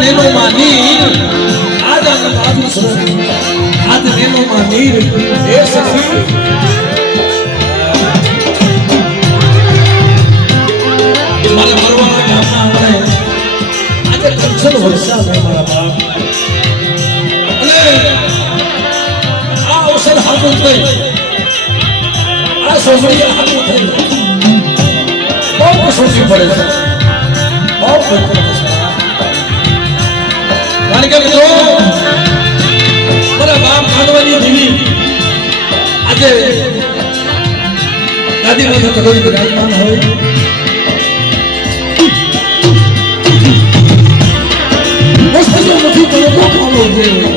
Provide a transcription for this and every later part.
nano માની આજ આજુ સર આજ નેનો માની એ સખી મારા મરવાના ગામના આપણે આજે કંચન વર્ષા છે મારા બાપ અને આ અવસર હાથો થઈ આ સોસડી હાથો થઈ બહુ કસોટી પડે છે બહુ પડે છે કારણ કે મિત્રો મારા બાપ કાંદવાની જીવી આજે ગાદી માથે કરોડી બિરાજમાન હોય વસ્તુ નથી કરો તો ખાવો જોઈએ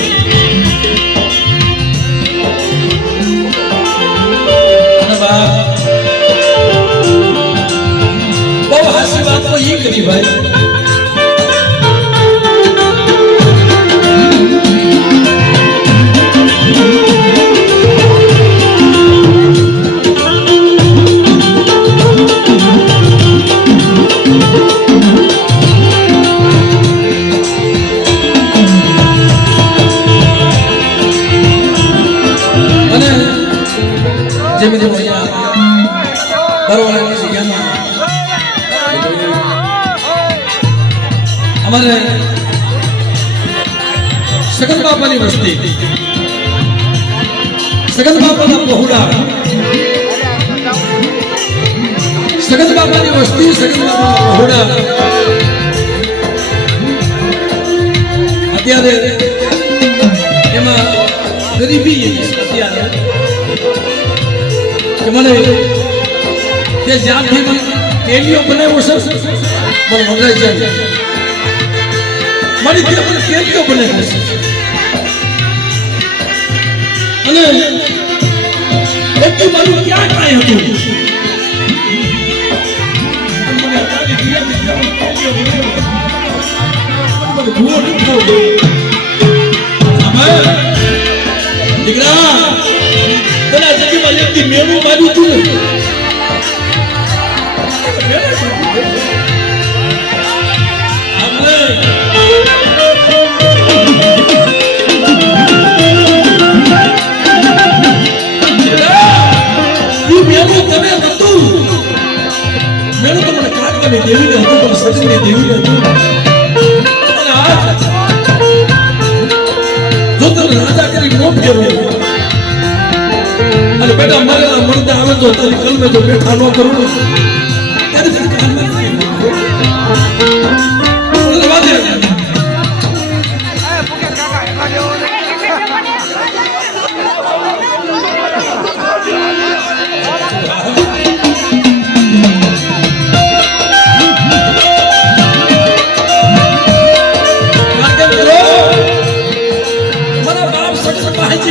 બહુ હાસ્ય વાત તો એ કરી ભાઈ हमारे सगन बापा की वस्ती सगन बापा का बहुड़ा सगन बापा की वस्ती सगन बापा का बहुड़ा अत्यारे एमा गरीबी अत्यारे कि મને તે જ્યાંથી કેલીઓ બનાવ્યો છે મને મગજ જાય મારી તે મને કેલીઓ બનાવ્યો છે અને એટલું મારું ક્યાં કાંઈ હતું મને તારી દિયાની કેલીઓ બનાવ્યો મને ભૂવો નથી થયો દીકરા તને જગીમાં લેતી મેળું માર્યું તું મેળું તો મને કાટકાની દેવીને હતું પણ સચની દેવીને હતું અને આજ જો તને રાજા કરી મોટ કર્યો અને બેટા મરેલા મરદા આવે તો તારી કલમે જો બેઠા ન કરું ત્યારે ફિર કાનમાં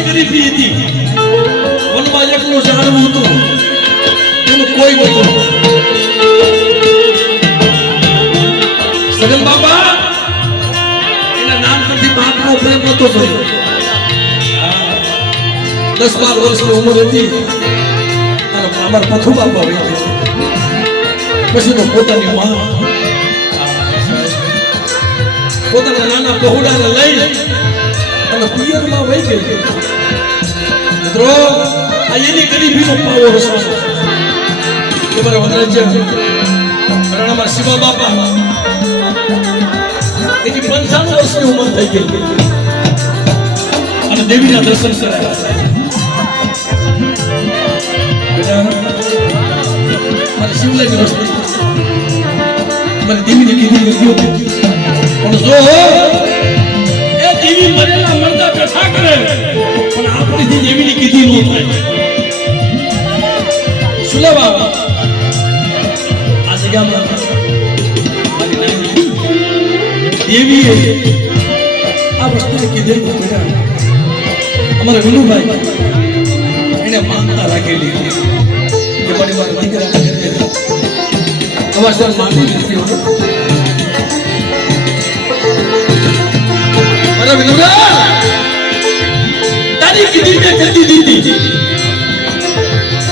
ગરીબી હતી વનમાં એકલું જાણવું હતું એનું કોઈ નતું સગન બાપા એના નાનપણથી બાપનો પ્રેમ નતો થયો 10-12 વર્ષની ઉંમર હતી અને અમારા પથુ બાપા વહી પછી તો પોતાની માં પોતાના નાના બહુડાને લઈ અને પિયરમાં વહી ગઈ મિત્રો આ એની ગરીબીનો પાવો હશે તમારા વનરાજ્ય રણામાં શિવા બાપા એની 55 વર્ષની ઉંમર થઈ ગઈ અને દેવીના દર્શન કરાયા મારે શિવલાની વસ્તુ મારી દેવીને કીધી નથી પણ જો એ દેવી મરેલા મરદા બેઠા કરે પણ આપણી દેવીની કીધી ન થાય સુલેવા આ જગ્યામાં દેવીએ આ વસ્તુને કીધેલું બેટા અમારા વિનુભાઈ એને માનતા રાખેલી કે મને મારા દીકરાના ઘરે અવાજ માની લીધી મારા વિનુભાઈ તારી કીધી મેં કરી દીધી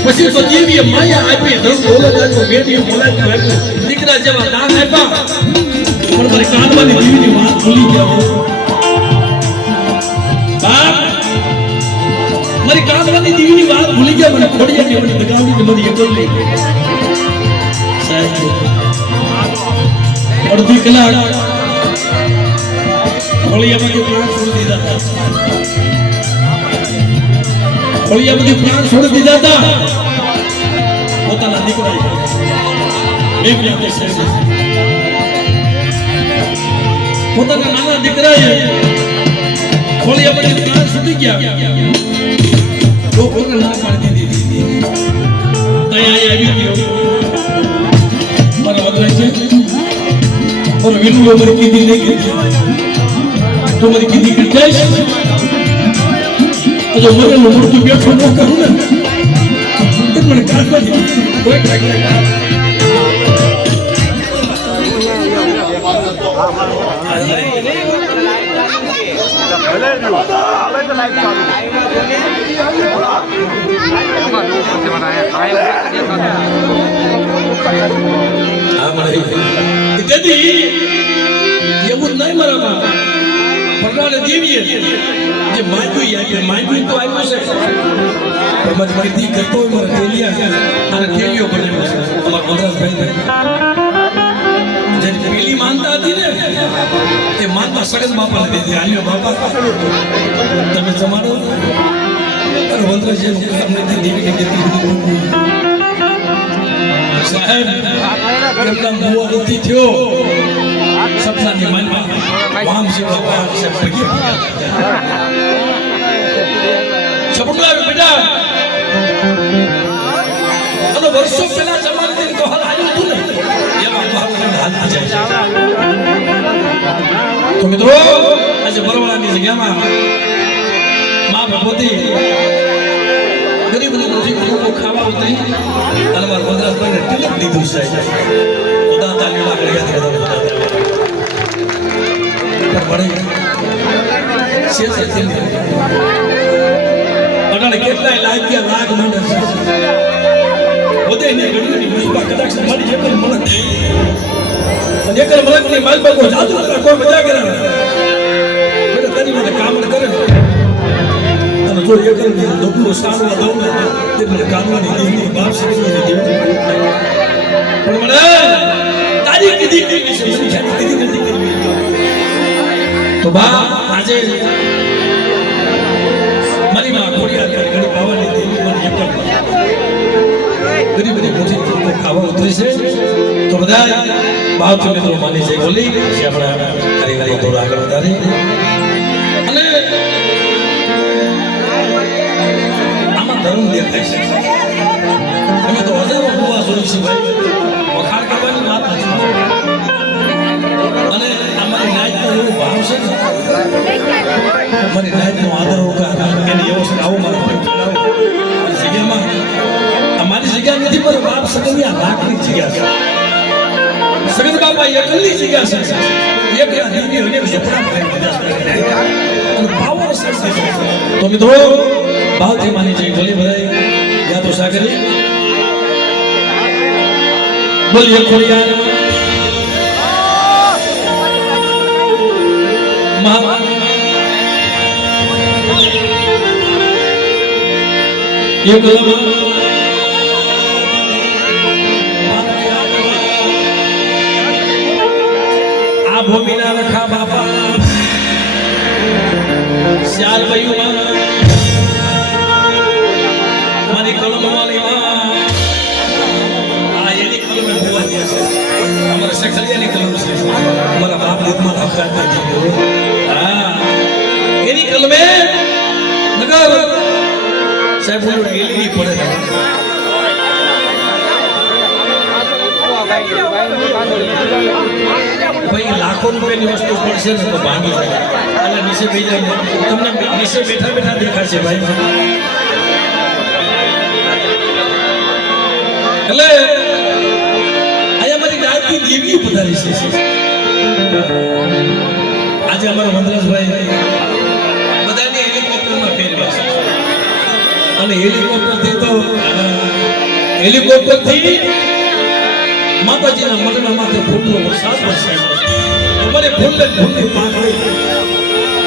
પછી તો દેવીએ માયા આપી ધન દોલત આપ્યો બેટીએ મોલાદ આપ્યો દીકરા જેવા દાન આપ્યા પણ મારી કાનવાની દીવીની વાત ભૂલી ગયા બાપ મારી કાનવાની દીવીની વાત ભૂલી ગયા મને ખોડિયા કે મને દગાવડી ને બધી એકલ લઈ સાહેબ અડધી કલાક ખોડિયામાંથી પ્રાણ છોડી દીધા હતા ખોડિયામાંથી પ્રાણ છોડી દીધા હતા પોતાના દીકરા પોતાના નાના દીકરાએ ખોડિયામાંથી પ્રાણ છૂટી ગયા તો કોને ના પાડી દીધી તૈયારી આવી ગયો મારા વગર છે और विनु मेरी किदी नहीं गिरती तो मेरी किदी गिर जाए तो जो मरे वो मुड़ तो बैठो ना करूँ ना तो मैंने कहा कोई क्या करेगा તેથી એવું નહીં મારામાં ભગવાને દેવીએ જે માંગ્યું યાદ માંગ્યું તો આવ્યું છે પણ મારી દી કરતો હોય મારા ટેલિયા અને ટેલિયો બનાવ્યો છે અમારા મદ્રાસભાઈ જેની પેલી માનતા હતી ને તે માનતા સગન બાપાને દીધી આલ્યો બાપા તમે જમાડો અને વંદરા જે અમને દેવીને કીધી સાહેબ એમના મુવા નથી થયો સપનાની માનમાં વામ સેવા વામ છે પગી સપનું આવ્યું બેટા અને વર્ષો પહેલા જમાનથી તો હાલ આવ્યું હતું ને એમાં ભાવના હાલ ના જાય તો મિત્રો આજે બરવાળાની જગ્યામાં માં ભગવતી ગરીબની રોજી લોકો ખાવા ઉતરી અને મારા વનરાજભાઈને તિલક દીધું છે ખુદા તાલી લાગણી હતી પણ છે તેની અડાણે કેટલાય લાગ્યા લાગ માંડે છે વધે ને ગણની મહિમા કદાચ મારી જેમ મળે અને એકલ મળકની માલપા કોઈ જાદુ કરે કોઈ મજા કરે એટલે તની મને કામ કરે જો એકલ ડબલો સારવા દઉં ને તે મને કાનવાની દેવી બાપ સકની દેવી પણ મને તારી કીધી કેવી છે મને કીધી નથી કરવી તો બા આજે મારી માં ખોડિયાર ઘડી પાવાની દેવી મને એકલ ઘણી બધી મોટી ખાવા ઉતરી છે તો બધા બાપ મિત્રો માની છે બોલી છે આપણે હરિહરી દોડ આગળ વધારી અને ધર્મ દેખાય છે અમે તો હજારો ભૂવા જોઈ છે ભાઈ વખાણ કરવાની વાત નથી અને અમારી નાયકનો એવો ભાવ છે ને અમારી નાયકનો આદર હોકાર એને એવો છે આવો મારો મારી જગ્યામાં અમારી જગ્યા નથી પણ બાપ સગનની આ લાખની જગ્યા છે સગન બાપા એકલની જગ્યા છે એક દેવી અને ઝોપડા અને પાવર સરસે તો મિત્રો ભાવથી માની જઈ બોલી બધાય યા તો સાગરી બોલીએ ખોડિયાર મહા એકલમાં આ ભૂમિના રખા બાપા શ્યાલ વયુમાં મારી કલમ વાલી આ એની કલમે હોવા દે છે અમારા સખલિયાની કલમ છે અમારા બાપ લીધમાં અખરાત નથી હા એની કલમે નગર સાહેબ બોલો એલની પડે ભાઈ લાખો રૂપિયાની વસ્તુ પડશે ને તો ભાંગી જાય એટલે નીચે બેસી જાય તમને નીચે બેઠા બેઠા દેખાશે ભાઈ એટલે અહીંયા મારી ગાયત્રી દેવી પધારી છે આજે અમારા વનરાજભાઈ બધાને હેલિકોપ્ટરમાં ફેરવ્યા છે અને હેલિકોપ્ટરથી માતાજીના મઢના માથે ફૂલનો વરસાદ વરસાવ્યો મને ભૂલની પાકડી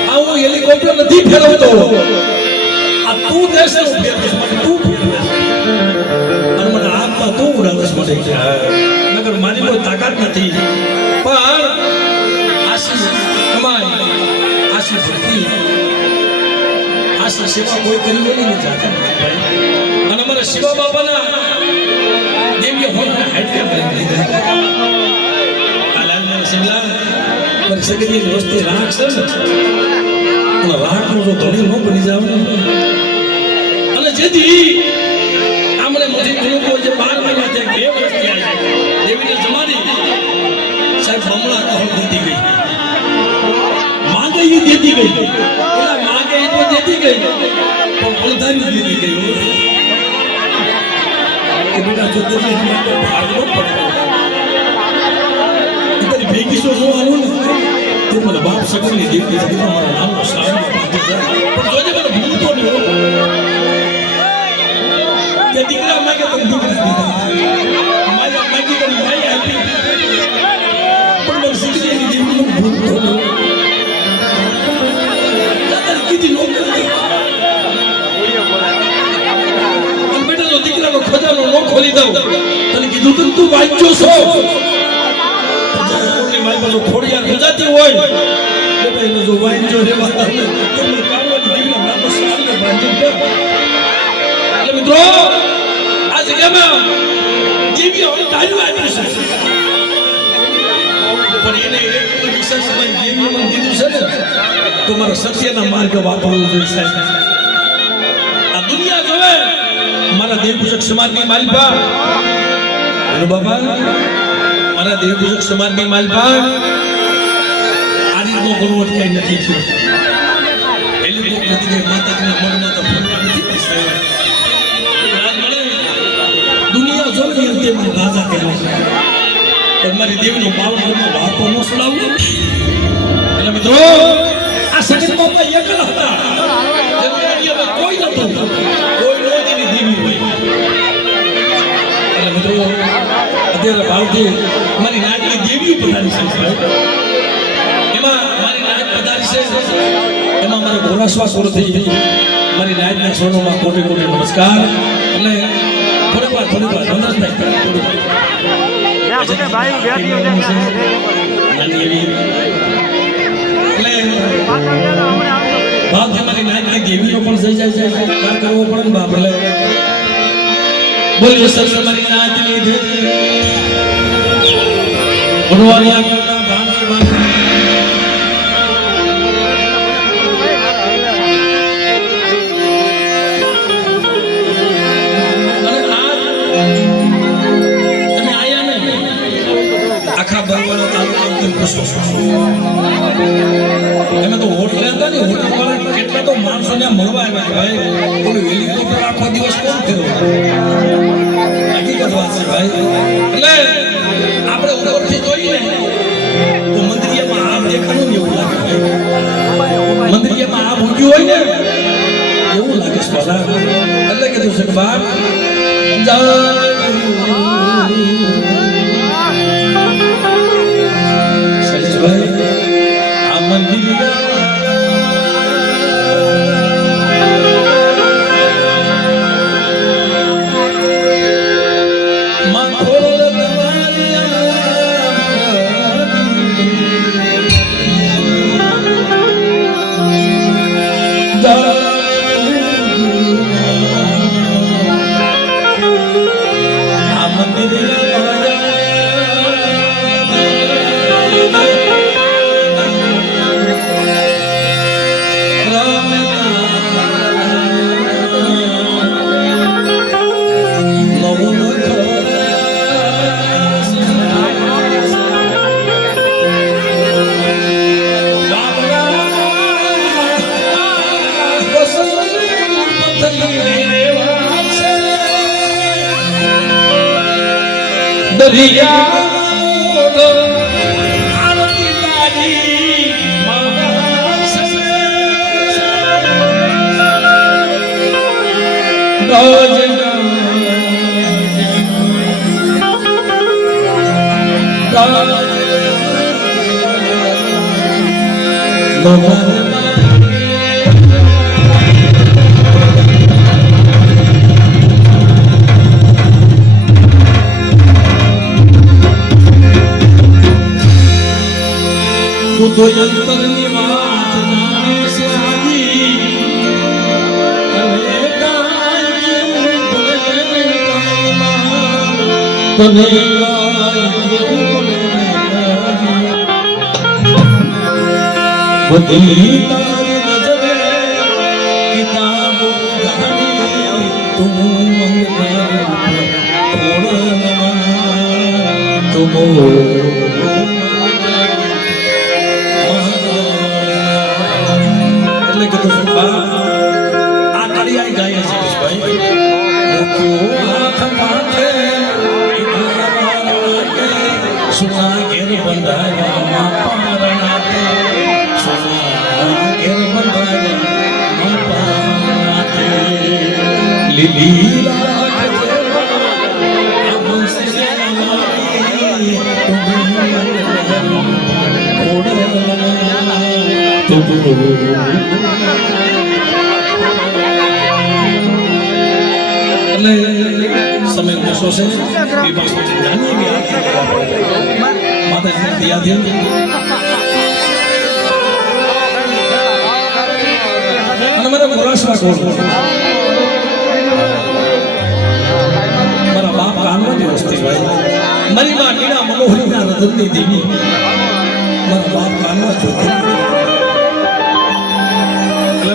આ હું હેલિકોપ્ટર નથી ફેરવતો આ તું દેશને ફેરવીશ મને તું ફેરવીશ અને મને આંખમાં તું ઉડાડશ મને નગર મારી કોઈ તાકાત નથી પણ આશી કમાઈ આશી ભક્તિ આશી સેવા કોઈ કરી બોલી નહીં જાતા અને અમારા શિવા બાબાના દેવીએ હોના હાઈટ કરી દીધા આલાલ મારા શિવલા પર સગડી વસ્તી રાખ છે અને રાખનો જો ધણી ન બની જાવ અને જેથી આમણે મધી લોકો જે 12 મહિના થી 2 વર્ષ થયા છે દેવીને જમાડી સાહેબ બમણા કહો દેતી ગઈ માંગે ઈ દેતી ગઈ એલા માંગે ઈ તો દેતી ગઈ પણ અણધારી દેતી ગઈ કે બેટા જો તમે ભાગવો પડે ઇતની ભેગી સો જોવાનું ને તે મને બાપ સગની દેતી હતી મારા નામનો સારો પાટી જાય પણ જોજે મને ભૂલતો નહીં કે દીકરા માંગે તો દીકરા દીધા માયા માંગી તો માયા આપી પણ મને સગની દેવી મને ભૂલતો નહીં દાદા કીધી નો કરી અને બેટા જો દીકરાનો ખજાનો નો ખોલી દઉં તને કીધું તું વાંચ્યો છો મારી બાજુ ખોડિયાર ગુજરાતી હોય બેટા એને જો વાંચ્યો રેવા તમને કામવાની દીકરા નાનો સાલે બાંધી દે એટલે મિત્રો આ જગ્યામાં દેવી હવે તારું આવ્યું છે પણ એને એક વિશેષ સમય દેવી મને દીધું છે ને તો મારા સત્યના માર્ગ વાપરવું જોઈએ સાહેબ આ દુનિયા જોવે મારા દેવપૂજક સમાજની માલિકા અનુ બાબા મારા દેવપૂજક સમાજની માલિકા આ રીતનો ગુણવટ કઈ નથી થયો પેલી બોક નથી કે માતાજીના મનમાં તો ફરવા નથી દુનિયા જોવે અંતે મને રાજા કહેવાય પણ મારી દેવીનો પાવન ઘરમાં વાર્તો ન સુણાવું એટલે મિત્રો આ સગનમાં તો એકલા હતા કોઈ નતું કોઈ નોંધીની દેવી હોય એટલે મિત્રો અત્યારે ભાવથી મારી નાચની દેવીઓ પધારી છે એમાં મારી નાચ પધારી છે એમાં મારે ઘોડાશ્વાસ શરૂ થઈ ગઈ મારી નાચના સ્વરોમાં કોટી કોટી નમસ્કાર એટલે થોડીક વાર ધનરાજભાઈ એટલે ભાવથી મારી નાચની દેવીઓ પણ થઈ જાય છે કાર કરવો પડે ને બાપ એટલે બોલીએ સરસ મારી નાચની દેવી ભણવાની આગળના ભાનજી ભાનજી અને આજ તમે આયા ને આખા બરવાળા તાલુકામાં પૂછો એમ તો હોટલ હતા ને હોટલ વાળા કેટલા તો માણસો ને મળવા આવ્યા ભાઈ ઓલું હેલિકોપ્ટર આખો દિવસ કોણ ફેરવે હકીકત વાત છે ભાઈ એટલે આપણે ઉપરથી જોઈએ ને તો મંદિરિયામાં આમ દેખાનું ને એવું લાગે મંદિરિયામાં આમ ઉગ્યું હોય ને એવું લાગે છે બધા એટલે કીધું છે બાપ સલીશભાઈ આ મંદિરિયા દરિયા આરતી તારી તું તો અંતરની વાત જાણે છે આજી અને ગાય બોલે કાયમાં તને ગાય બોલે બધી તારી નજરે કિતાબો ગાની તું મંગલ થોડમાં તું એટલે કે તો આ કડિયાઈ ગાય છે ભાઈ મુખ્યો હાથ માથે સુના ઘેર બંધાયા પારણાતે સુના ઘેર બંધાયા પારણાતે લીલી રાખજે અમસે મારી समय गुस्सो से विपक्ष को जानिए भी आती है माता जी ने दिया दिया हमारा मुराशा कौन हमारा बाप कानवा की वस्ती भाई मरी माँ नीना मनोहरी ना रतन देवी हमारा बाप कानवा चौथी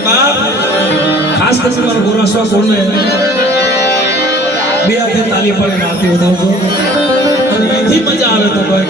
बाप खास करके हमारा मुराशा कौन है બે હાથે તાલી પાડીને આરતી વધાવજો અને એથી મજા આવે તો ભાઈ